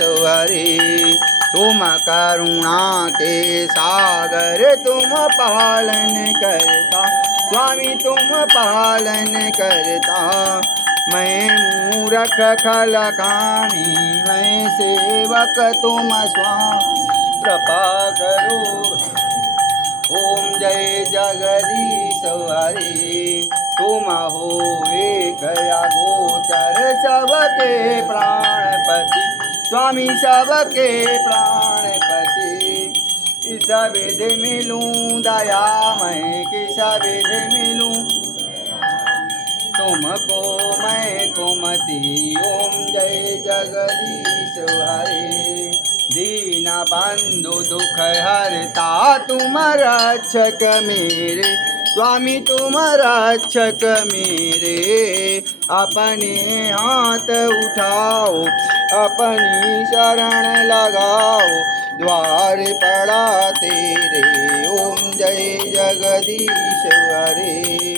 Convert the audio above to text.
हरे। तुम करुणा के सागर तुम पालन करता स्वामी तुम पालन करता। मैं मूरख खल कामी मैं सेवक तुम स्वामी कृपा करो। ओम जय जगदीश हरे। तुम हो एकया गोचर सबके प्राणपति स्वामी सबके प्राणपति। किस विधि मिलूं दया मैं किस विधि मिलूं तुमको मैं कुमति। ओम जय जगदीश हरे। दीन बंधु दुख हरता तुम रक्षक मेरे स्वामी तुम रक्षक मेरे। अपने हाथ उठाओ अपनी शरण लगाओ द्वार पड़ा तेरे। ओम जय जगदीश हरे।